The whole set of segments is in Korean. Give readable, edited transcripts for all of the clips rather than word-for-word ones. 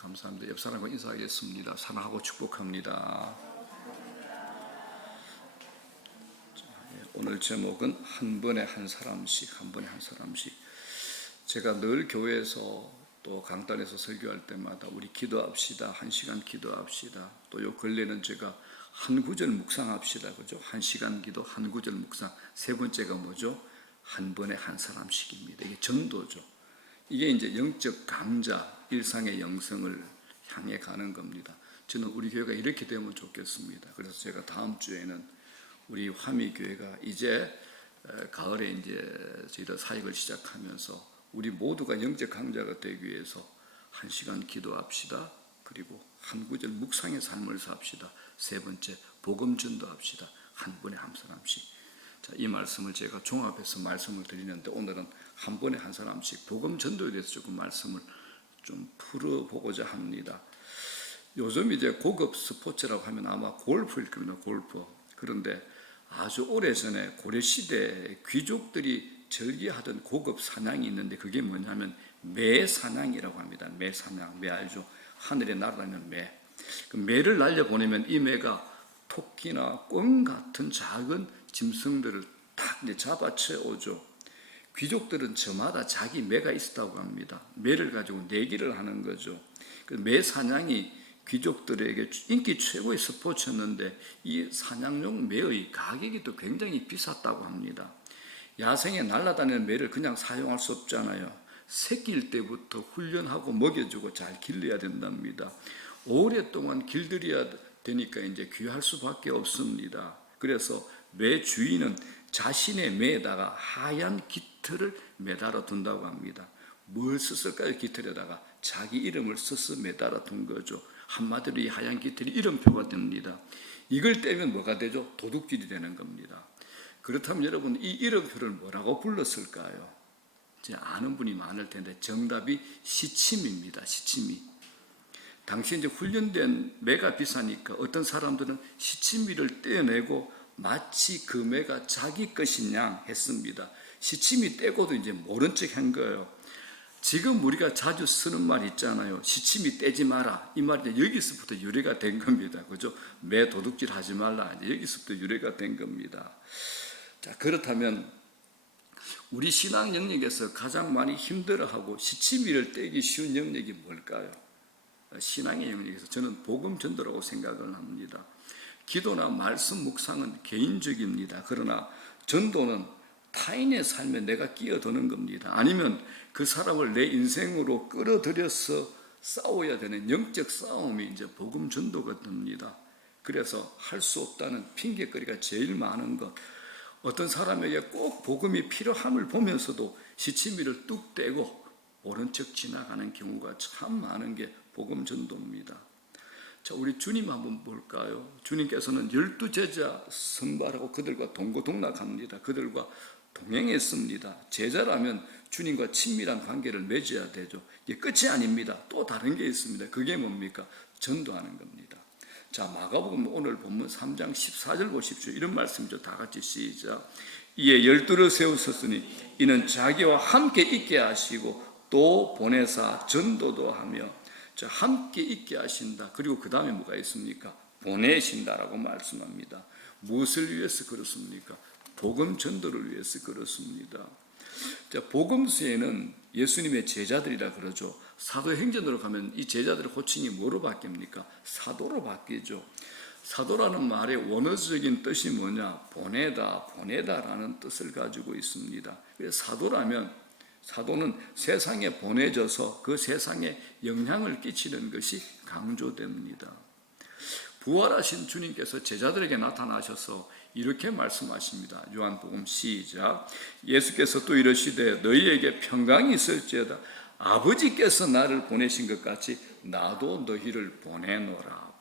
감사합니다. 옆 사람과 인사하겠습니다. 사랑하고 축복합니다. 오늘 제목은 한 번에 한 사람씩, 한 번에 한 사람씩. 제가 늘 교회에서 또 강단에서 설교할 때마다 우리 기도합시다, 1시간 기도합시다. 또 요 근래는 제가 한 구절 묵상합시다, 그죠? 1시간 기도, 한 구절 묵상. 세 번째가 뭐죠? 한 번에 한 사람씩입니다. 이게 전도죠. 이게 이제 영적 강자, 일상의 영성을 향해 가는 겁니다. 저는 우리 교회가 이렇게 되면 좋겠습니다. 그래서 제가 다음 주에는 우리 화미교회가 이제 가을에 이제 저희들 사역을 시작하면서 우리 모두가 영적 강자가 되기 위해서 1시간 기도합시다. 그리고 한 구절 묵상의 삶을 삽시다. 세 번째, 복음 전도합시다. 한 번에 한 사람씩. 자, 이 말씀을 제가 종합해서 말씀을 드리는데 오늘은 한 번에 한 사람씩 복음 전도에 대해서 조금 말씀을 좀 풀어보고자 합니다. 요즘 이제 고급 스포츠라고 하면 아마 골프일 겁니다. 골프. 그런데 아주 오래전에 고려시대 귀족들이 즐겨하던 고급 사냥이 있는데 그게 뭐냐면 매 사냥이라고 합니다. 매 사냥. 매 알죠? 하늘에 날아다니는 매. 그 매를 날려보내면 이 매가 토끼나 꿩 같은 작은 짐승들을 딱 이제 잡아채오죠. 귀족들은 저마다 자기 매가 있었다고 합니다. 매를 가지고 내기를 하는 거죠. 그 매 사냥이 귀족들에게 인기 최고의 스포츠였는데 이 사냥용 매의 가격이 또 굉장히 비쌌다고 합니다. 야생에 날아다니는 매를 그냥 사용할 수 없잖아요. 새끼일 때부터 훈련하고 먹여주고 잘 길러야 된답니다. 오랫동안 길들여야 되니까 이제 귀할 수밖에 없습니다. 그래서 매 주인은 자신의 매에다가 하얀 깃털을 매달아 둔다고 합니다. 뭘 썼을까요? 깃털에다가 자기 이름을 써서 매달아 둔 거죠. 한마디로 이 하얀 깃털이 이름표가 됩니다. 이걸 떼면 뭐가 되죠? 도둑질이 되는 겁니다. 그렇다면 여러분 이 이름표를 뭐라고 불렀을까요? 이제 아는 분이 많을 텐데 정답이 시침입니다. 시침이. 당시 이제 훈련된 매가 비싸니까 어떤 사람들은 시치미를 떼어내고 마치 그 매가 자기 것인 양 했습니다. 시치미 떼고도 이제 모른 척 한 거예요. 지금 우리가 자주 쓰는 말 있잖아요. 시치미 떼지 마라. 이 말이 여기서부터 유래가 된 겁니다. 그죠? 매 도둑질 하지 말라. 이제 여기서부터 유래가 된 겁니다. 자, 그렇다면 우리 신앙 영역에서 가장 많이 힘들어하고 시치미를 떼기 쉬운 영역이 뭘까요? 신앙의 영역에서 저는 복음 전도라고 생각을 합니다. 기도나 말씀 묵상은 개인적입니다. 그러나 전도는 타인의 삶에 내가 끼어드는 겁니다. 아니면 그 사람을 내 인생으로 끌어들여서 싸워야 되는 영적 싸움이 이제 복음 전도가 됩니다. 그래서 할 수 없다는 핑계거리가 제일 많은 것. 어떤 사람에게 꼭 복음이 필요함을 보면서도 시치미를 뚝 떼고 모른 척 지나가는 경우가 참 많은 게 복음 전도입니다. 자, 우리 주님 한번 볼까요? 주님께서는 12제자 선발하고 그들과 동고동락합니다. 그들과 동행했습니다. 제자라면 주님과 친밀한 관계를 맺어야 되죠. 이게 끝이 아닙니다. 또 다른 게 있습니다. 그게 뭡니까? 전도하는 겁니다. 자, 마가복음 오늘 본문 3장 14절 보십시오. 이런 말씀이죠. 다 같이 시작. 이에 12를 세우셨으니 이는 자기와 함께 있게 하시고 또 보내사 전도도 하며. 자, 함께 있게 하신다. 그리고 그 다음에 뭐가 있습니까? 보내신다라고 말씀합니다. 무엇을 위해서 그렇습니까? 복음 전도를 위해서 그렇습니다. 자, 복음서에는 예수님의 제자들이라 그러죠. 사도행전으로 가면 이 제자들의 호칭이 뭐로 바뀝니까? 사도로 바뀌죠. 사도라는 말의 원어적인 뜻이 뭐냐? 보내다, 보내다라는 뜻을 가지고 있습니다. 그래서 사도라면 사도는 세상에 보내져서 그 세상에 영향을 끼치는 것이 강조됩니다. 부활하신 주님께서 제자들에게 나타나셔서 이렇게 말씀하십니다. 요한복음 시작. 예수께서 또 이르시되 너희에게 평강이 있을지어다. 아버지께서 나를 보내신 것 같이 나도 너희를 보내노라.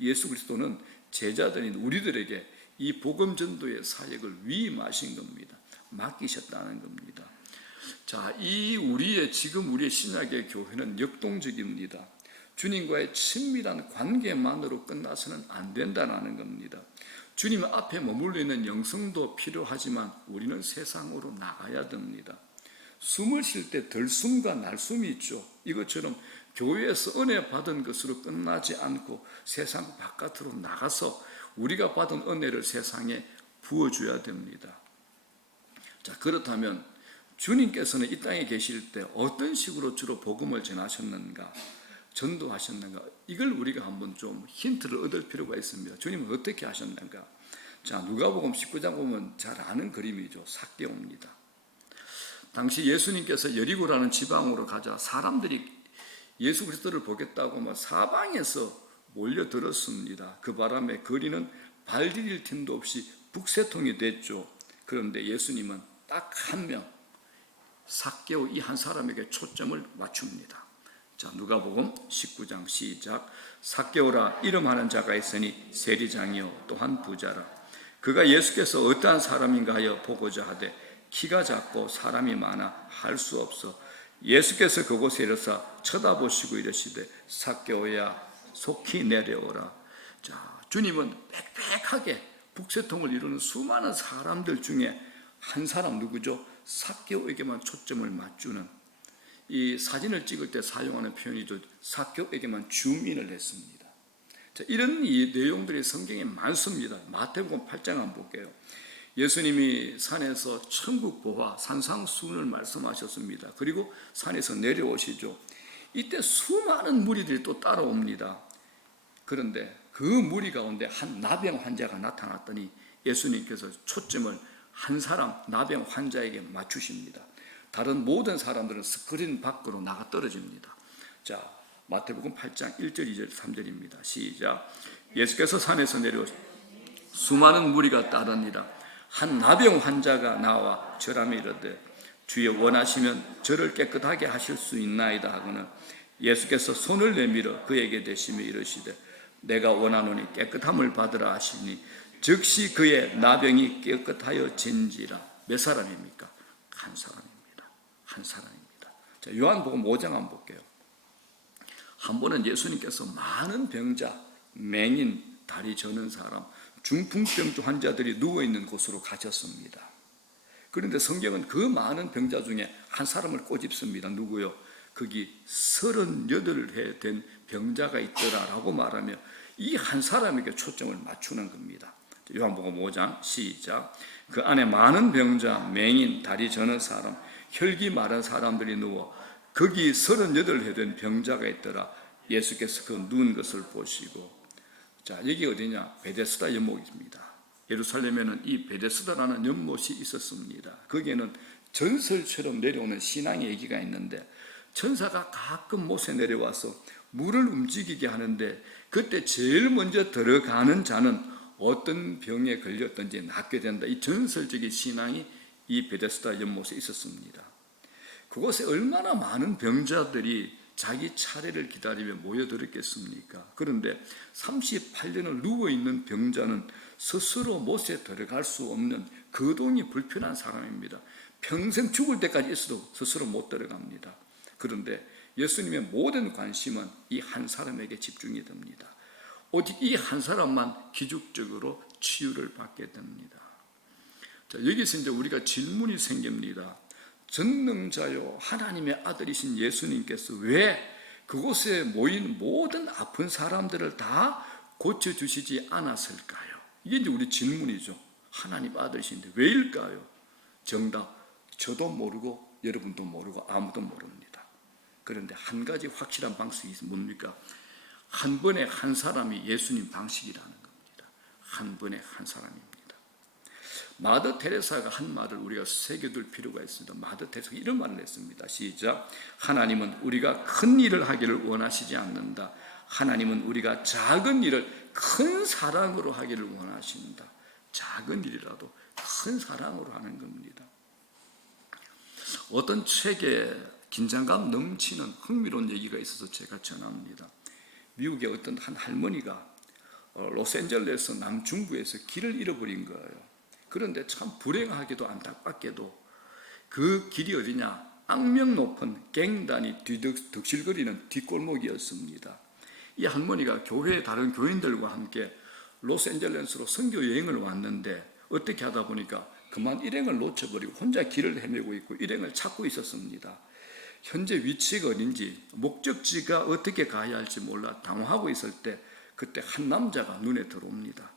예수 그리스도는 제자들인 우리들에게 이 복음 전도의 사역을 위임하신 겁니다. 맡기셨다는 겁니다. 자, 지금 우리의 신약의 교회는 역동적입니다. 주님과의 친밀한 관계만으로 끝나서는 안 된다는 겁니다. 주님 앞에 머물러 있는 영성도 필요하지만 우리는 세상으로 나가야 됩니다. 숨을 쉴 때 들숨과 날숨이 있죠. 이것처럼 교회에서 은혜 받은 것으로 끝나지 않고 세상 바깥으로 나가서 우리가 받은 은혜를 세상에 부어줘야 됩니다. 자, 그렇다면 주님께서는 이 땅에 계실 때 어떤 식으로 주로 복음을 전하셨는가, 전도하셨는가, 이걸 우리가 한번 좀 힌트를 얻을 필요가 있습니다. 주님은 어떻게 하셨는가? 자, 누가복음 19장 보면 잘 아는 그림이죠. 삭개오입니다. 당시 예수님께서 여리고라는 지방으로 가자 사람들이 예수 그리스도를 보겠다고 막 사방에서 몰려들었습니다. 그 바람에 거리는 발 디딜 틈도 없이 북새통이 됐죠. 그런데 예수님은 딱 한 명, 삭개오 이 한 사람에게 초점을 맞춥니다. 자, 누가복음 19장 시작. 삭개오라 이름하는 자가 있으니 세리장이요 또한 부자라. 그가 예수께서 어떠한 사람인가 하여 보고자 하되 키가 작고 사람이 많아 할 수 없어 예수께서 그곳에 이르사 쳐다보시고 이르시되 삭개오야 속히 내려오라. 자, 주님은 빽빽하게 북새통을 이루는 수많은 사람들 중에 한 사람 누구죠? 삭개오에게만 초점을 맞추는, 이 사진을 찍을 때 사용하는 표현이죠. 삭개오에게만 줌인을 했습니다. 자, 이런 이 내용들이 성경에 많습니다. 마태복음 8장 한번 볼게요. 예수님이 산에서 천국 보화, 산상수훈을 말씀하셨습니다. 그리고 산에서 내려오시죠. 이때 수많은 무리들이 또 따라옵니다. 그런데 그 무리 가운데 한 나병 환자가 나타났더니 예수님께서 초점을 한 사람 나병 환자에게 맞추십니다. 다른 모든 사람들은 스크린 밖으로 나가 떨어집니다. 자, 마태복음 8장 1절, 2절, 3절입니다. 시작. 예수께서 산에서 내려오시 수많은 무리가 따르니라. 한 나병 환자가 나와 절하며 이르되 주여 원하시면 저를 깨끗하게 하실 수 있나이다 하고는 예수께서 손을 내밀어 그에게 대시며 이르시되 내가 원하노니 깨끗함을 받으라 하시니 즉시 그의 나병이 깨끗하여 진지라. 몇 사람입니까? 한 사람입니다. 한 사람입니다. 자, 요한복음 5장 한번 볼게요. 한 번은 예수님께서 많은 병자, 맹인, 다리 저는 사람, 중풍병 환자들이 누워있는 곳으로 가셨습니다. 그런데 성경은 그 많은 병자 중에 한 사람을 꼬집습니다. 누구요? 거기 38해 된 병자가 있더라라고 말하며 이 한 사람에게 초점을 맞추는 겁니다. 요한복음 5장 시작. 그 안에 많은 병자, 맹인, 다리 저는 사람, 혈기 마른 사람들이 누워 거기 38해 된 병자가 있더라. 예수께서 그 누운 것을 보시고, 자, 여기 어디냐? 베데스다 연못입니다. 예루살렘에는 이 베데스다라는 연못이 있었습니다. 거기에는 전설처럼 내려오는 신앙의 얘기가 있는데 천사가 가끔 못에 내려와서 물을 움직이게 하는데 그때 제일 먼저 들어가는 자는 어떤 병에 걸렸든지 낫게 된다. 이 전설적인 신앙이 이 베데스다 연못에 있었습니다. 그곳에 얼마나 많은 병자들이 자기 차례를 기다리며 모여들었겠습니까? 그런데 38년을 누워있는 병자는 스스로 못에 들어갈 수 없는 거동이 불편한 사람입니다. 평생 죽을 때까지 있어도 스스로 못 들어갑니다. 그런데 예수님의 모든 관심은 이 한 사람에게 집중이 됩니다. 오직 이 한 사람만 기적적으로 치유를 받게 됩니다. 자, 여기서 이제 우리가 질문이 생깁니다. 전능자요 하나님의 아들이신 예수님께서 왜 그곳에 모인 모든 아픈 사람들을 다 고쳐주시지 않았을까요? 이게 이제 우리 질문이죠. 하나님 아들이신데 왜일까요? 정답, 저도 모르고 여러분도 모르고 아무도 모릅니다. 그런데 한 가지 확실한 방식이 뭡니까? 한 번에 한 사람이 예수님 방식이라는 겁니다. 한 번에 한 사람입니다. 마더 테레사가 한 말을 우리가 새겨둘 필요가 있습니다. 마더 테레사가 이런 말을 했습니다. 시작. 하나님은 우리가 큰 일을 하기를 원하시지 않는다. 하나님은 우리가 작은 일을 큰 사랑으로 하기를 원하신다. 작은 일이라도 큰 사랑으로 하는 겁니다. 어떤 책에 긴장감 넘치는 흥미로운 얘기가 있어서 제가 전합니다. 미국의 어떤 한 할머니가 로스앤젤레스 남중부에서 길을 잃어버린 거예요. 그런데 참 불행하게도 안타깝게도 그 길이 어디냐? 악명 높은 갱단이 득실거리는 뒷골목이었습니다. 이 할머니가 교회의 다른 교인들과 함께 로스앤젤레스로 선교 여행을 왔는데 어떻게 하다 보니까 그만 일행을 놓쳐버리고 혼자 길을 헤매고 있고 일행을 찾고 있었습니다. 현재 위치가 어딘지, 목적지가 어떻게 가야 할지 몰라 당황하고 있을 때 그때 한 남자가 눈에 들어옵니다.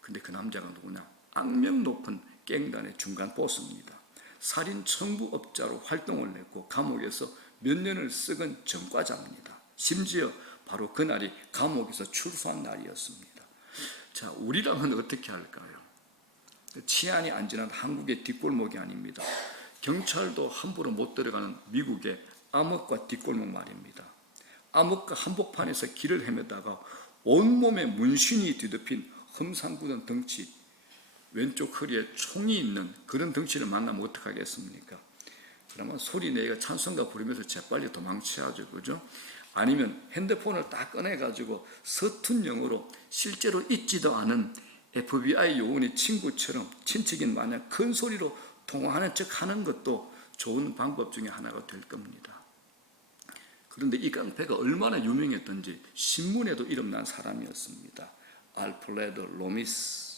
근데 그 남자가 누구냐? 악명 높은 갱단의 중간 보스입니다. 살인 청부업자로 활동을 했고 감옥에서 몇 년을 썩은 전과자입니다. 심지어 바로 그날이 감옥에서 출소한 날이었습니다. 자, 우리라면 어떻게 할까요? 치안이 안전한 한국의 뒷골목이 아닙니다. 경찰도 함부로 못 들어가는 미국의 암흑과 뒷골목 말입니다. 암흑과 한복판에서 길을 헤매다가 온몸에 문신이 뒤덮인 험상궂은 덩치, 왼쪽 허리에 총이 있는 그런 덩치를 만나면 어떡하겠습니까? 그러면 소리내가 찬송가 부르면서 재빨리 도망쳐야죠. 그죠? 아니면 핸드폰을 딱 꺼내가지고 서툰 영어로 실제로 있지도 않은 FBI 요원의 친구처럼 친척인 마냥 큰 소리로 통화하는 척 하는 것도 좋은 방법 중에 하나가 될 겁니다. 그런데 이 깡패가 얼마나 유명했던지 신문에도 이름난 사람이었습니다. 알프레도 로미스.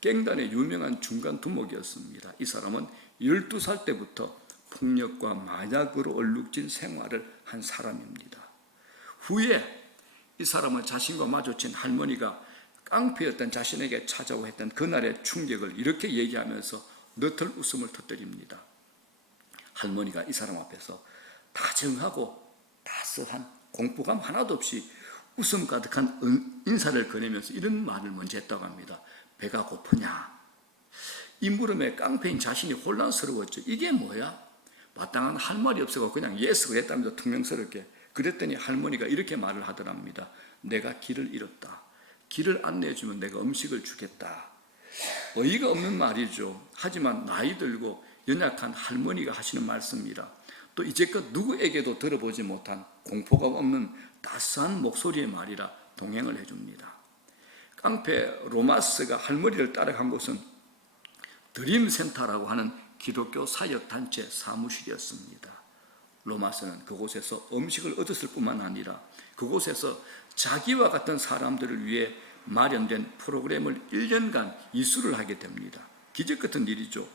갱단의 유명한 중간 두목이었습니다. 이 사람은 12살 때부터 폭력과 마약으로 얼룩진 생활을 한 사람입니다. 후에 이 사람은 자신과 마주친 할머니가 깡패였던 자신에게 찾아오고 했던 그날의 충격을 이렇게 얘기하면서 너털 웃음을 터뜨립니다. 할머니가 이 사람 앞에서 다정하고 따스한 공포감 하나도 없이 웃음 가득한 인사를 건네면서 이런 말을 먼저 했다고 합니다. 배가 고프냐? 이 물음에 깡패인 자신이 혼란스러웠죠. 이게 뭐야? 마땅한 할 말이 없어서 그냥 예스 그랬답니다. 퉁명스럽게. 그랬더니 할머니가 이렇게 말을 하더랍니다. 내가 길을 잃었다. 길을 안내해주면 내가 음식을 주겠다. 어이가 없는 말이죠. 하지만 나이 들고 연약한 할머니가 하시는 말씀이라 또 이제껏 누구에게도 들어보지 못한 공포가 없는 따스한 목소리의 말이라 동행을 해줍니다. 깡패 로마스가 할머니를 따라간 곳은 드림센터라고 하는 기독교 사역단체 사무실이었습니다. 로마스는 그곳에서 음식을 얻었을 뿐만 아니라 그곳에서 자기와 같은 사람들을 위해 마련된 프로그램을 1년간 이수를 하게 됩니다. 기적 같은 일이죠.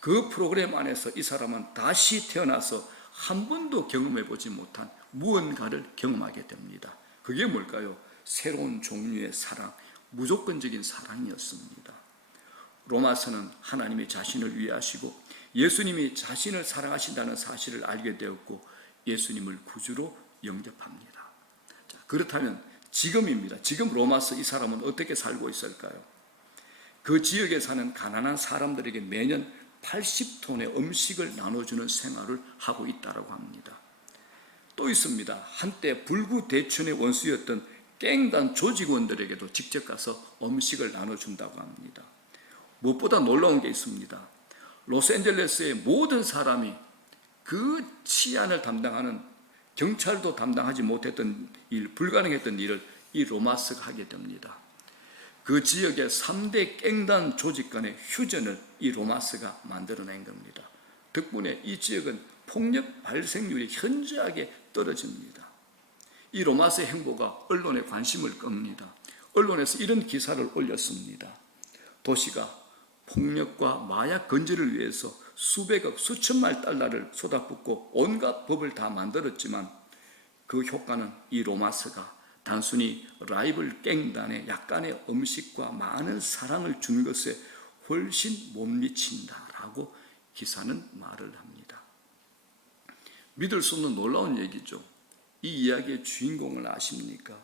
그 프로그램 안에서 이 사람은 다시 태어나서 한 번도 경험해보지 못한 무언가를 경험하게 됩니다. 그게 뭘까요? 새로운 종류의 사랑, 무조건적인 사랑이었습니다. 로마서는 하나님이 자신을 위하시고 예수님이 자신을 사랑하신다는 사실을 알게 되었고 예수님을 구주로 영접합니다. 자, 그렇다면 지금입니다. 지금 로마서 이 사람은 어떻게 살고 있을까요? 그 지역에 사는 가난한 사람들에게 매년 80톤의 음식을 나눠주는 생활을 하고 있다고 합니다. 또 있습니다. 한때 불구대천의 원수였던 갱단 조직원들에게도 직접 가서 음식을 나눠준다고 합니다. 무엇보다 놀라운 게 있습니다. 로스앤젤레스의 모든 사람이 그 치안을 담당하는 경찰도 담당하지 못했던 일, 불가능했던 일을 이 로마스가 하게 됩니다. 그 지역의 3대 갱단 조직 간의 휴전을 이 로마스가 만들어낸 겁니다. 덕분에 이 지역은 폭력 발생률이 현저하게 떨어집니다. 이 로마스의 행보가 언론의 관심을 끕니다. 언론에서 이런 기사를 올렸습니다. 도시가 폭력과 마약 건재를 위해서 수백억, 수천만 달러를 쏟아붓고 온갖 법을 다 만들었지만 그 효과는 이 로마스가 단순히 라이벌 갱단의 약간의 음식과 많은 사랑을 준 것에 훨씬 못 미친다라고 기사는 말을 합니다. 믿을 수 없는 놀라운 얘기죠. 이 이야기의 주인공을 아십니까?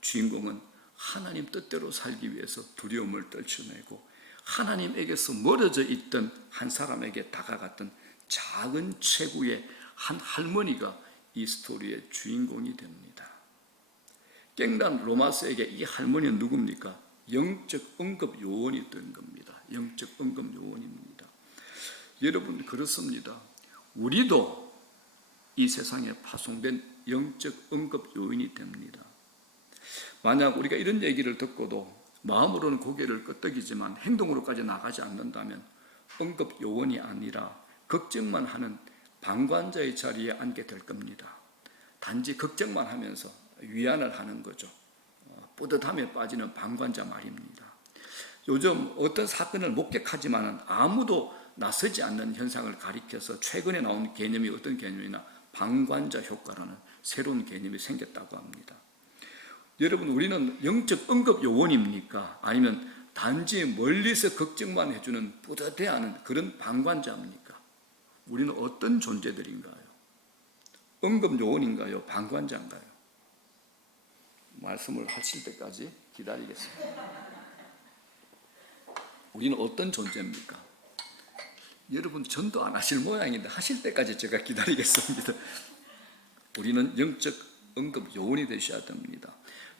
주인공은 하나님 뜻대로 살기 위해서 두려움을 떨쳐내고 하나님에게서 멀어져 있던 한 사람에게 다가갔던 작은 체구의 한 할머니가 이 스토리의 주인공이 됩니다. 갱단 로마스에게 이 할머니는 누굽니까? 영적 응급 요원이 된 겁니다. 영적 응급 요원입니다. 여러분 그렇습니다. 우리도 이 세상에 파송된 영적 응급 요인이 됩니다. 만약 우리가 이런 얘기를 듣고도 마음으로는 고개를 끄덕이지만 행동으로까지 나가지 않는다면 응급 요원이 아니라 걱정만 하는 방관자의 자리에 앉게 될 겁니다. 단지 걱정만 하면서 위안을 하는 거죠. 뿌듯함에 빠지는 방관자 말입니다. 요즘 어떤 사건을 목격하지만 아무도 나서지 않는 현상을 가리켜서 최근에 나온 개념이 어떤 개념이나 방관자 효과라는 새로운 개념이 생겼다고 합니다. 여러분, 우리는 영적 응급 요원입니까? 아니면 단지 멀리서 걱정만 해주는 뿌듯해하는 그런 방관자입니까? 우리는 어떤 존재들인가요? 응급 요원인가요? 방관자인가요? 말씀을 하실 때까지 기다리겠습니다. 우리는 어떤 존재입니까? 여러분, 전도 안 하실 모양인데 하실 때까지 제가 기다리겠습니다. 우리는 영적 응급 요원이 되셔야 됩니다.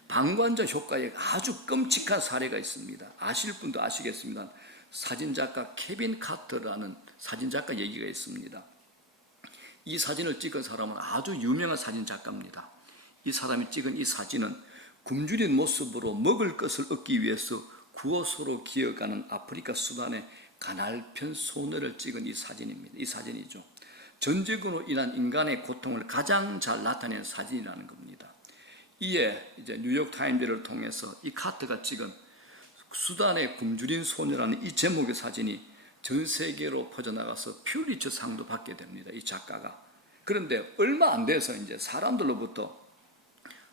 방관자 효과에 아주 끔찍한 사례가 있습니다. 아실 분도 아시겠습니다. 사진작가 케빈 카터라는 사진작가 얘기가 있습니다. 이 사진을 찍은 사람은 아주 유명한 사진작가입니다. 이 사람이 찍은 이 사진은 굶주린 모습으로 먹을 것을 얻기 위해서 구호소로 기어가는 아프리카 수단의 가날편 소녀를 찍은 이 사진입니다. 이 사진이죠. 전쟁으로 인한 인간의 고통을 가장 잘 나타낸 사진이라는 겁니다. 이에 이제 뉴욕 타임즈를 통해서 이 카트가 찍은 수단의 굶주린 소녀라는 이 제목의 사진이 전 세계로 퍼져나가서 퓰리처 상도 받게 됩니다. 이 작가가. 그런데 얼마 안 돼서 이제 사람들로부터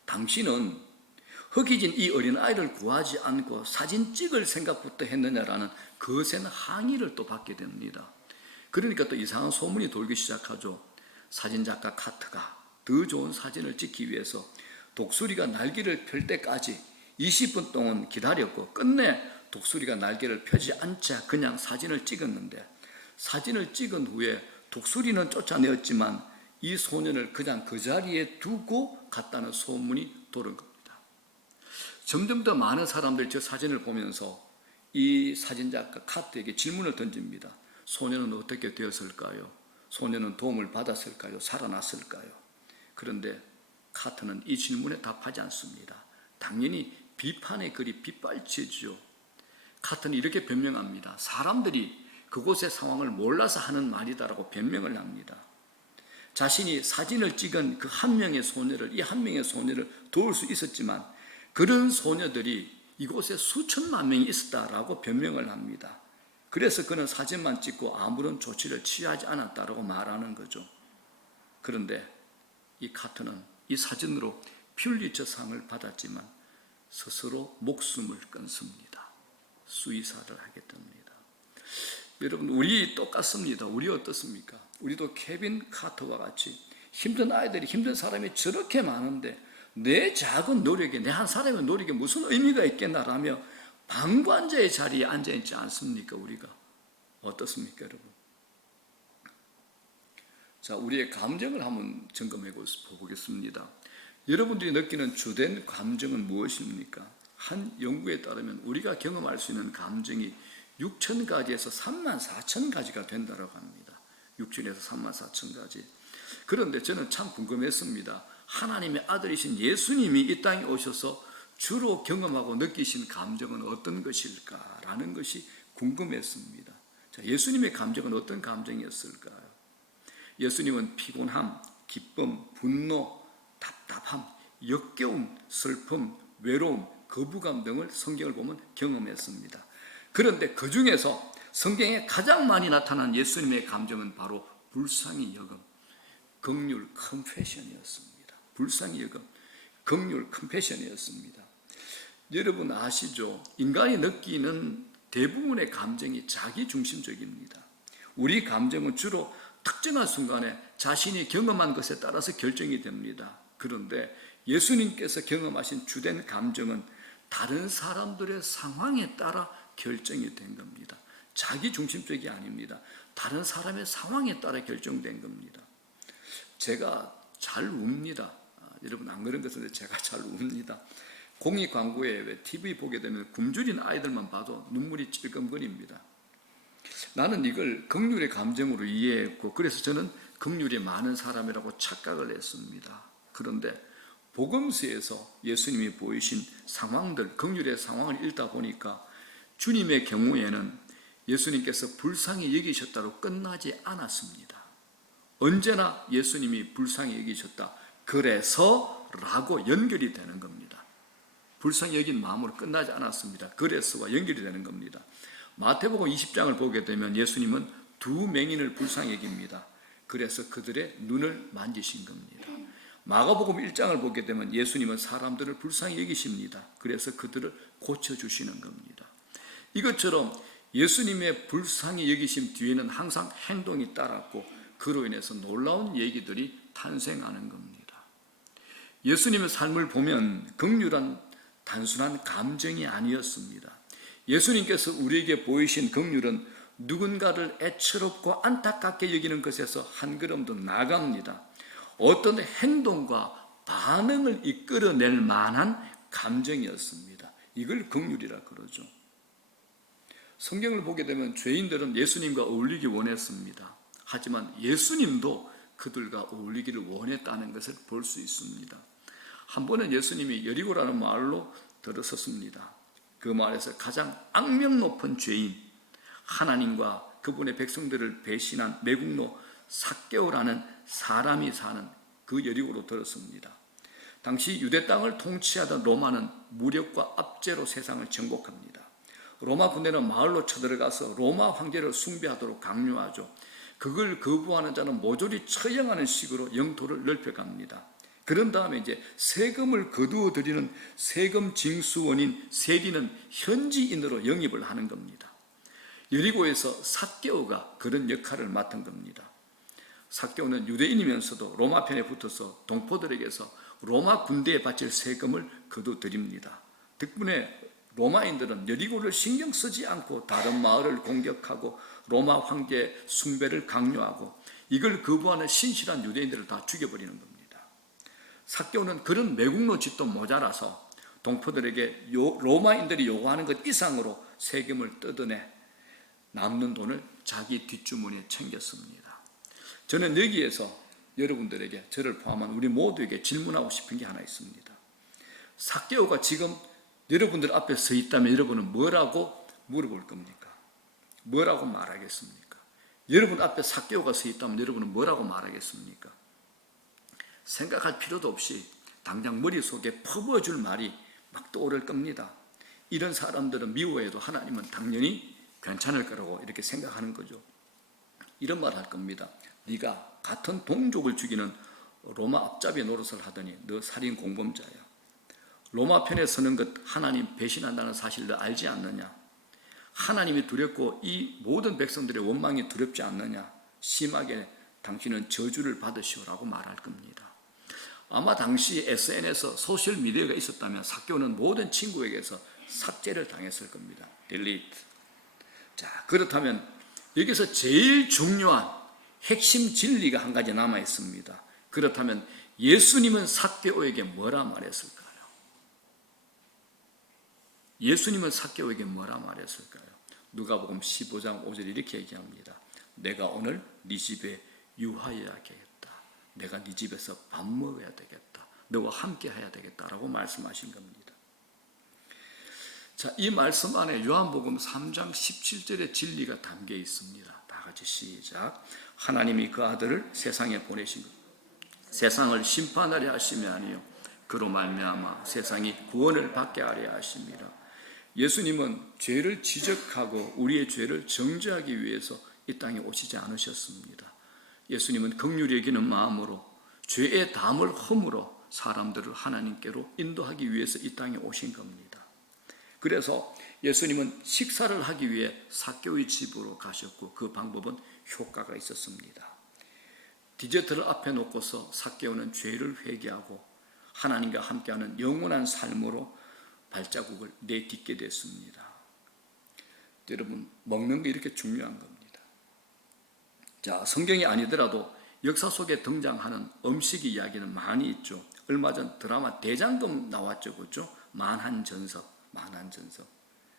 당신은 흑이진 이 어린아이를 구하지 않고 사진 찍을 생각부터 했느냐라는 거센 항의를 또 받게 됩니다. 그러니까 또 이상한 소문이 돌기 시작하죠. 사진작가 카트가 더 좋은 사진을 찍기 위해서 독수리가 날개를 펼 때까지 20분 동안 기다렸고 끝내 독수리가 날개를 펴지 않자 그냥 사진을 찍었는데 사진을 찍은 후에 독수리는 쫓아내었지만 이 소년을 그냥 그 자리에 두고 갔다는 소문이 돌은 겁니다. 점점 더 많은 사람들이 저 사진을 보면서 이 사진작가 카트에게 질문을 던집니다. 소년은 어떻게 되었을까요? 소년은 도움을 받았을까요? 살아났을까요? 그런데 카트는 이 질문에 답하지 않습니다. 당연히 비판의 글이 빗발치죠. 카트는 이렇게 변명합니다. 사람들이 그곳의 상황을 몰라서 하는 말이다라고 변명을 합니다. 자신이 사진을 찍은 그 한 명의 소녀를, 이 한 명의 소녀를 도울 수 있었지만 그런 소녀들이 이곳에 수천만 명이 있었다라고 변명을 합니다. 그래서 그는 사진만 찍고 아무런 조치를 취하지 않았다라고 말하는 거죠. 그런데 이 카트는 이 사진으로 퓰리처상을 받았지만 스스로 목숨을 끊습니다. 수의사를 하게 됩니다. 여러분, 우리 똑같습니다. 우리 어떻습니까? 우리도 케빈 카터와 같이 힘든 아이들이, 힘든 사람이 저렇게 많은데 내 작은 노력에, 내 한 사람의 노력에 무슨 의미가 있겠나라며 방관자의 자리에 앉아있지 않습니까? 우리가 어떻습니까, 여러분? 자, 우리의 감정을 한번 점검해 보겠습니다. 여러분들이 느끼는 주된 감정은 무엇입니까? 한 연구에 따르면 우리가 경험할 수 있는 감정이 6,000가지에서 34,000가지가 된다고 합니다. 6,000에서 34,000가지. 그런데 저는 참 궁금했습니다. 하나님의 아들이신 예수님이 이 땅에 오셔서 주로 경험하고 느끼신 감정은 어떤 것일까라는 것이 궁금했습니다. 자, 예수님의 감정은 어떤 감정이었을까요? 예수님은 피곤함, 기쁨, 분노, 답답함, 역겨움, 슬픔, 외로움, 거부감 등을 성경을 보면 경험했습니다. 그런데 그 중에서 성경에 가장 많이 나타난 예수님의 감정은 바로 불쌍히 여김, 긍휼, 컴패션이었습니다. 불쌍히 여김, 긍휼, 컴패션이었습니다. 여러분 아시죠? 인간이 느끼는 대부분의 감정이 자기중심적입니다. 우리 감정은 주로 특정한 순간에 자신이 경험한 것에 따라서 결정이 됩니다. 그런데 예수님께서 경험하신 주된 감정은 다른 사람들의 상황에 따라 결정이 된 겁니다. 자기중심적이 아닙니다. 다른 사람의 상황에 따라 결정된 겁니다. 제가 잘 웁니다. 여러분 안 그런 것 같은데 제가 잘 웁니다. 공익 광고에 왜 TV 보게 되면 굶주린 아이들만 봐도 눈물이 찔끔거립니다. 나는 이걸 긍휼의 감정으로 이해했고 그래서 저는 긍휼이 많은 사람이라고 착각을 했습니다. 그런데 복음서에서 예수님이 보이신 상황들, 긍휼의 상황을 읽다 보니까 주님의 경우에는 예수님께서 불쌍히 여기셨다로 끝나지 않았습니다. 언제나 예수님이 불쌍히 여기셨다. 그래서 라고 연결이 되는 겁니다. 불쌍히 여긴 마음으로 끝나지 않았습니다. 그래서와 연결이 되는 겁니다. 마태복음 20장을 보게 되면 예수님은 두 맹인을 불쌍히 여깁니다. 그래서 그들의 눈을 만지신 겁니다. 마가복음 1장을 보게 되면 예수님은 사람들을 불쌍히 여기십니다. 그래서 그들을 고쳐주시는 겁니다. 이것처럼 예수님의 불쌍히 여기심 뒤에는 항상 행동이 따랐고 그로 인해서 놀라운 얘기들이 탄생하는 겁니다. 예수님의 삶을 보면 긍휼한 단순한 감정이 아니었습니다. 예수님께서 우리에게 보이신 긍휼은 누군가를 애처롭고 안타깝게 여기는 것에서 한 걸음 더 나아갑니다. 어떤 행동과 반응을 이끌어낼 만한 감정이었습니다. 이걸 긍휼이라 그러죠. 성경을 보게 되면 죄인들은 예수님과 어울리기 원했습니다. 하지만 예수님도 그들과 어울리기를 원했다는 것을 볼 수 있습니다. 한 번은 예수님이 여리고라는 마을로 들어섰습니다. 그 마을에서 가장 악명 높은 죄인, 하나님과 그분의 백성들을 배신한 매국노 삭개오라는 사람이 사는 그 여리고로 들었습니다. 당시 유대 땅을 통치하던 로마는 무력과 압제로 세상을 정복합니다. 로마 군대는 마을로 쳐들어가서 로마 황제를 숭배하도록 강요하죠. 그걸 거부하는 자는 모조리 처형하는 식으로 영토를 넓혀갑니다. 그런 다음에 이제 세금을 거두어 들이는 세금 징수원인 세리는 현지인으로 영입을 하는 겁니다. 여리고에서 삭개오가 그런 역할을 맡은 겁니다. 삭개오는 유대인이면서도 로마 편에 붙어서 동포들에게서 로마 군대에 바칠 세금을 거두드립니다. 덕분에 로마인들은 여리고를 신경 쓰지 않고 다른 마을을 공격하고 로마 황제의 숭배를 강요하고 이걸 거부하는 신실한 유대인들을 다 죽여버리는 겁니다. 삭개오는 그런 매국노 짓도 모자라서 동포들에게 로마인들이 요구하는 것 이상으로 세금을 뜯어내 남는 돈을 자기 뒷주머니에 챙겼습니다. 저는 여기에서 여러분들에게 저를 포함한 우리 모두에게 질문하고 싶은 게 하나 있습니다. 삭개오가 지금 여러분들 앞에 서 있다면 여러분은 뭐라고 물어볼 겁니까? 뭐라고 말하겠습니까? 여러분 앞에 삭개오가 서 있다면 여러분은 뭐라고 말하겠습니까? 생각할 필요도 없이 당장 머릿속에 퍼부어줄 말이 막 떠오를 겁니다. 이런 사람들은 미워해도 하나님은 당연히 괜찮을 거라고 이렇게 생각하는 거죠. 이런 말 할 겁니다. 네가 같은 동족을 죽이는 로마 앞잡이 노릇을 하더니 너 살인 공범자야. 로마 편에 서는 것 하나님 배신한다는 사실을 알지 않느냐? 하나님이 두렵고 이 모든 백성들의 원망이 두렵지 않느냐? 심하게 당신은 저주를 받으시오라고 말할 겁니다. 아마 당시 SNS, 소셜미디어가 있었다면 삭개오는 모든 친구에게서 삭제를 당했을 겁니다. 딜리트. 자, 그렇다면 여기서 제일 중요한 핵심 진리가 한 가지 남아 있습니다. 그렇다면 예수님은 삭개오에게 뭐라 말했을까요? 예수님은 삭개오에게 뭐라 말했을까요? 누가복음 15장 5절 이렇게 얘기합니다. 내가 오늘 네 집에 유하여야겠다. 내가 네 집에서 밥 먹어야 되겠다. 너와 함께 해야 되겠다라고 말씀하신 겁니다. 자, 이 말씀 안에 요한복음 3장 17절의 진리가 담겨 있습니다. 다 같이 시작. 하나님이 그 아들을 세상에 보내신 것, 세상을 심판하려 하심이 아니요 그로 말미암아 세상이 구원을 받게 하려 하심이라. 예수님은 죄를 지적하고 우리의 죄를 정죄하기 위해서 이 땅에 오시지 않으셨습니다. 예수님은 긍휼히 여기는 마음으로 죄의 담을 허물어 사람들을 하나님께로 인도하기 위해서 이 땅에 오신 겁니다. 그래서 예수님은 식사를 하기 위해 삭개오의 집으로 가셨고 그 방법은 효과가 있었습니다. 디저트를 앞에 놓고서 삭개오는 죄를 회개하고 하나님과 함께하는 영원한 삶으로 발자국을 내딛게 됐습니다. 여러분, 먹는 게 이렇게 중요한 겁니다. 자, 성경이 아니더라도 역사 속에 등장하는 음식 이야기는 많이 있죠. 얼마 전 드라마 대장금 나왔죠, 그렇죠? 만한전석.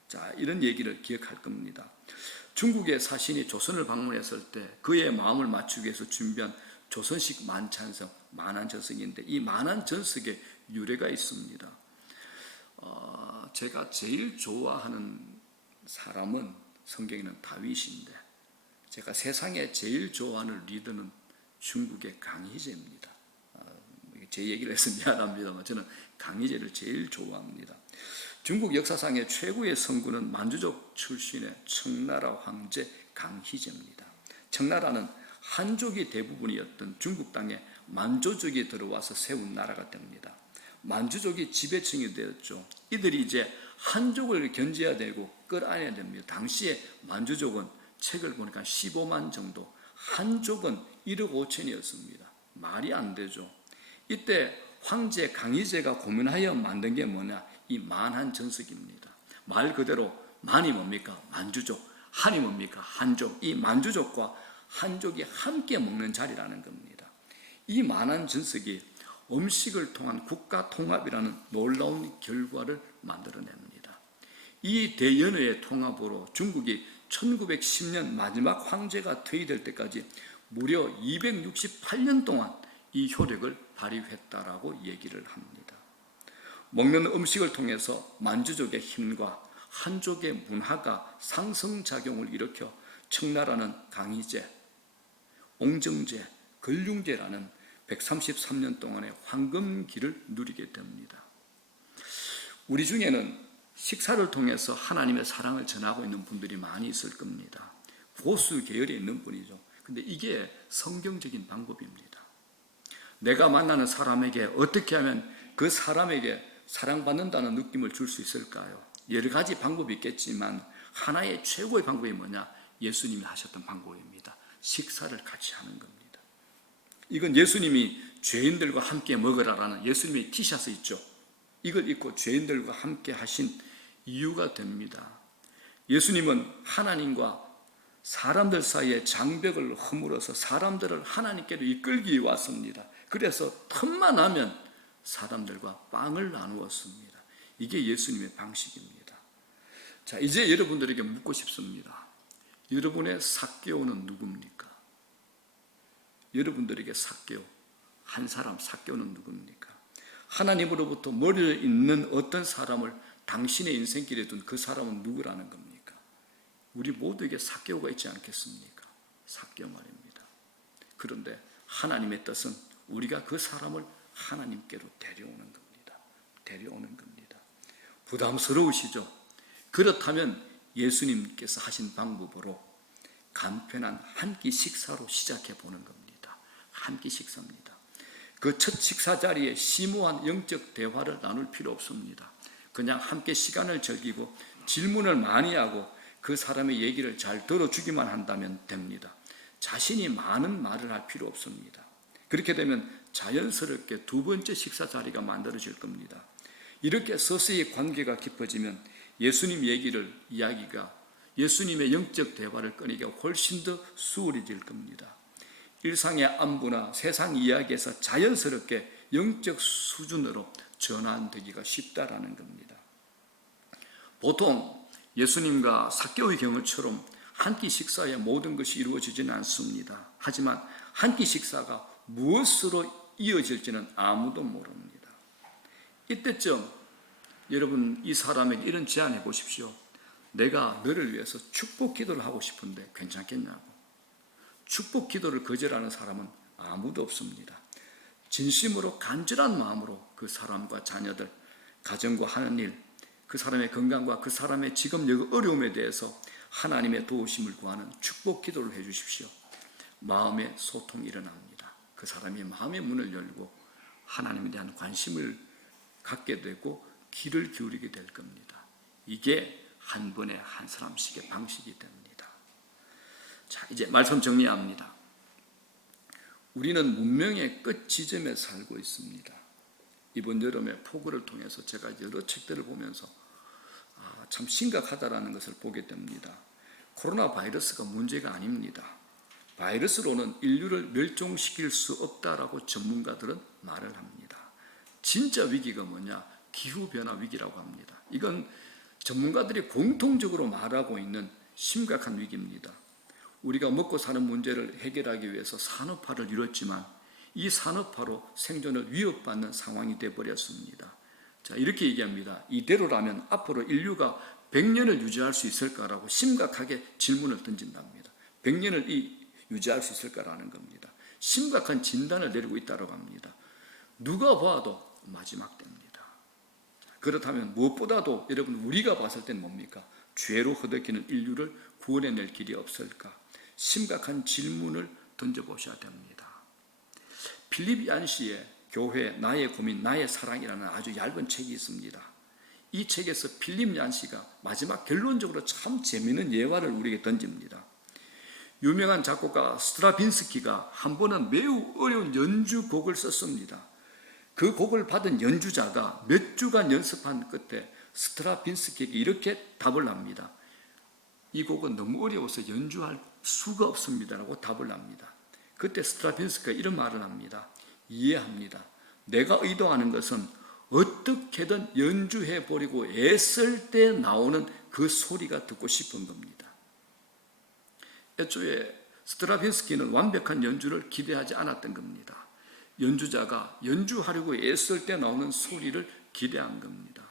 자, 이런 얘기를 기억할 겁니다. 중국의 사신이 조선을 방문했을 때 그의 마음을 맞추기 위해서 준비한 조선식 만찬석, 만한전석인데 이 만한전석에 유래가 있습니다. 제가 제일 좋아하는 사람은 성경에는 다윗인데 제가 세상에 제일 좋아하는 리더는 중국의 강희제입니다. 제 얘기를 해서 미안합니다만 저는 강희제를 제일 좋아합니다. 중국 역사상의 최고의 성군은 만주족 출신의 청나라 황제 강희제입니다. 청나라는 한족이 대부분이었던 중국 땅에 만주족이 들어와서 세운 나라가 됩니다. 만주족이 지배층이 되었죠. 이들이 이제 한족을 견제해야 되고 끌어안아야 됩니다. 당시에 만주족은 책을 보니까 15만 정도, 한족은 1억 5천이었습니다. 말이 안 되죠. 이때 황제 강희제가 고민하여 만든 게 뭐냐? 이 만한정석입니다. 말 그대로 만이 뭡니까? 만주족, 한이 뭡니까? 한족. 이 만주족과 한족이 함께 먹는 자리라는 겁니다. 이 만한정석이 음식을 통한 국가 통합이라는 놀라운 결과를 만들어냅니다. 이 대연의 통합으로 중국이 1910년 마지막 황제가 퇴위될 때까지 무려 268년 동안 이 효력을 발휘했다라고 얘기를 합니다. 먹는 음식을 통해서 만주족의 힘과 한족의 문화가 상승작용을 일으켜 청나라는 강희제, 옹정제, 근륭제라는 133년 동안의 황금기를 누리게 됩니다. 우리 중에는 식사를 통해서 하나님의 사랑을 전하고 있는 분들이 많이 있을 겁니다. 보수 계열에 있는 분이죠. 근데 이게 성경적인 방법입니다. 내가 만나는 사람에게 어떻게 하면 그 사람에게 사랑받는다는 느낌을 줄 수 있을까요? 여러 가지 방법이 있겠지만 하나의 최고의 방법이 뭐냐? 예수님이 하셨던 방법입니다. 식사를 같이 하는 겁니다. 이건 예수님이 죄인들과 함께 먹으라라는 예수님의 티셔츠 있죠. 이걸 입고 죄인들과 함께 하신 이유가 됩니다. 예수님은 하나님과 사람들 사이에 장벽을 허물어서 사람들을 하나님께로 이끌기 위해 왔습니다. 그래서 틈만 나면 사람들과 빵을 나누었습니다. 이게 예수님의 방식입니다. 자, 이제 여러분들에게 묻고 싶습니다. 여러분의 삭개오는 누굽니까? 여러분들에게 삭개오, 한 사람 삭개오는 누굽니까? 하나님으로부터 머리를 잇는 어떤 사람을 당신의 인생길에 둔 그 사람은 누구라는 겁니까? 우리 모두에게 삭개오가 있지 않겠습니까? 삭개오 말입니다. 그런데 하나님의 뜻은 우리가 그 사람을 하나님께로 데려오는 겁니다. 데려오는 겁니다. 부담스러우시죠? 그렇다면 예수님께서 하신 방법으로 간편한 한 끼 식사로 시작해 보는 겁니다. 한 끼 식사입니다. 그 첫 식사 자리에 심오한 영적 대화를 나눌 필요 없습니다. 그냥 함께 시간을 즐기고 질문을 많이 하고 그 사람의 얘기를 잘 들어주기만 한다면 됩니다. 자신이 많은 말을 할 필요 없습니다. 그렇게 되면 자연스럽게 두 번째 식사 자리가 만들어질 겁니다. 이렇게 서서히 관계가 깊어지면 예수님 이야기가 예수님의 영적 대화를 꺼내기가 훨씬 더 수월해질 겁니다. 일상의 안부나 세상 이야기에서 자연스럽게 영적 수준으로 전환되기가 쉽다라는 겁니다. 보통 예수님과 삭개오의 경우처럼 한 끼 식사에 모든 것이 이루어지지는 않습니다. 하지만 한 끼 식사가 무엇으로 이어질지는 아무도 모릅니다. 이때쯤 여러분 이 사람에게 이런 제안해 보십시오. 내가 너를 위해서 축복 기도를 하고 싶은데 괜찮겠냐고. 축복 기도를 거절하는 사람은 아무도 없습니다. 진심으로 간절한 마음으로 그 사람과 자녀들, 가정과 하는 일, 그 사람의 건강과 그 사람의 지금 여기 어려움에 대해서 하나님의 도우심을 구하는 축복 기도를 해 주십시오. 마음의 소통이 일어납니다. 그 사람이 마음의 문을 열고 하나님에 대한 관심을 갖게 되고 귀를 기울이게 될 겁니다. 이게 한 번에 한 사람씩의 방식이 됩니다. 자, 이제 말씀 정리합니다. 우리는 문명의 끝 지점에 살고 있습니다. 이번 여름에 폭우를 통해서 제가 여러 책들을 보면서 참 심각하다라는 것을 보게 됩니다. 코로나 바이러스가 문제가 아닙니다. 바이러스로는 인류를 멸종시킬 수 없다라고 전문가들은 말을 합니다. 진짜 위기가 뭐냐? 기후변화 위기라고 합니다. 이건 전문가들이 공통적으로 말하고 있는 심각한 위기입니다. 우리가 먹고 사는 문제를 해결하기 위해서 산업화를 이뤘지만 이 산업화로 생존을 위협받는 상황이 되어버렸습니다. 자, 이렇게 얘기합니다. 이대로라면 앞으로 인류가 100년을 유지할 수 있을까라고 심각하게 질문을 던진답니다. 100년을 유지할 수 있을까라는 겁니다. 심각한 진단을 내리고 있다고 합니다. 누가 봐도 마지막 때입니다. 그렇다면 무엇보다도 여러분 우리가 봤을 때는 뭡니까? 죄로 허덕이는 인류를 구원해낼 길이 없을까? 심각한 질문을 던져보셔야 됩니다. 필립 얀시의 교회 나의 고민 나의 사랑이라는 아주 얇은 책이 있습니다. 이 책에서 필립 얀시가 마지막 결론적으로 참 재미있는 예화를 우리에게 던집니다. 유명한 작곡가 스트라빈스키가 한 번은 매우 어려운 연주곡을 썼습니다. 그 곡을 받은 연주자가 몇 주간 연습한 끝에 스트라빈스키에게 이렇게 답을 합니다. 이 곡은 너무 어려워서 연주할 수가 없습니다라고 답을 합니다. 그때 스트라빈스키가 이런 말을 합니다. 이해합니다. 내가 의도하는 것은 어떻게든 연주해 버리고 애쓸 때 나오는 그 소리가 듣고 싶은 겁니다. 애초에 스트라빈스키는 완벽한 연주를 기대하지 않았던 겁니다. 연주자가 연주하려고 애쓸 때 나오는 소리를 기대한 겁니다.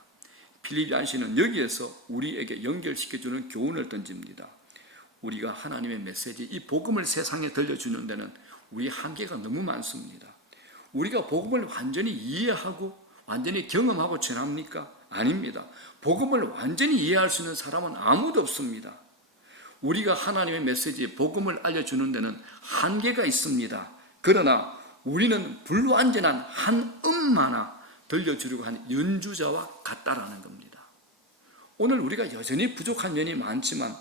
필립 얀시는 여기에서 우리에게 연결시켜주는 교훈을 던집니다. 우리가 하나님의 메시지, 이 복음을 세상에 들려주는 데는 우리 한계가 너무 많습니다. 우리가 복음을 완전히 이해하고 완전히 경험하고 전합니까? 아닙니다. 복음을 완전히 이해할 수 있는 사람은 아무도 없습니다. 우리가 하나님의 메시지, 복음을 알려주는 데는 한계가 있습니다. 그러나 우리는 불완전한 한 음마나 들려주려고 하는 연주자와 같다라는 겁니다. 오늘 우리가 여전히 부족한 면이 많지만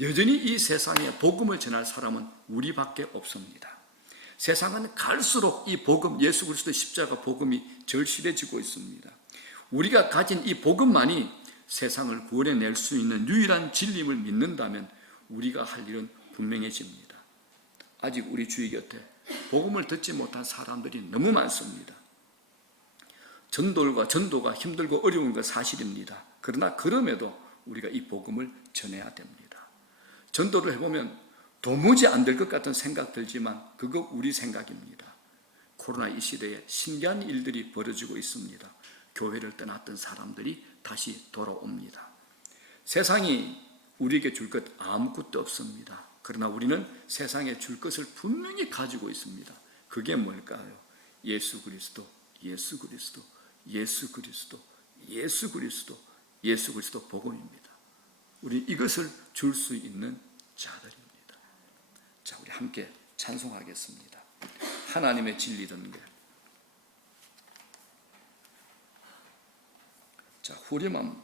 여전히 이 세상에 복음을 전할 사람은 우리밖에 없습니다. 세상은 갈수록 이 복음, 예수 그리스도의 십자가 복음이 절실해지고 있습니다. 우리가 가진 이 복음만이 세상을 구원해낼 수 있는 유일한 진리임을 믿는다면 우리가 할 일은 분명해집니다. 아직 우리 주위 곁에 복음을 듣지 못한 사람들이 너무 많습니다. 전도가 힘들고 어려운 건 사실입니다. 그러나 그럼에도 우리가 이 복음을 전해야 됩니다. 전도를 해보면 도무지 안 될 것 같은 생각 들지만 그거 우리 생각입니다. 코로나 이 시대에 신기한 일들이 벌어지고 있습니다. 교회를 떠났던 사람들이 다시 돌아옵니다. 세상이 우리에게 줄 것 아무것도 없습니다. 그러나 우리는 세상에 줄 것을 분명히 가지고 있습니다. 그게 뭘까요? 예수 그리스도, 예수 그리스도, 예수 그리스도, 예수 그리스도, 예수 그리스도 복음입니다. 우리 이것을 줄 수 있는 자들입니다. 자, 우리 함께 찬송하겠습니다. 하나님의 진리던 게. 자, 후렴함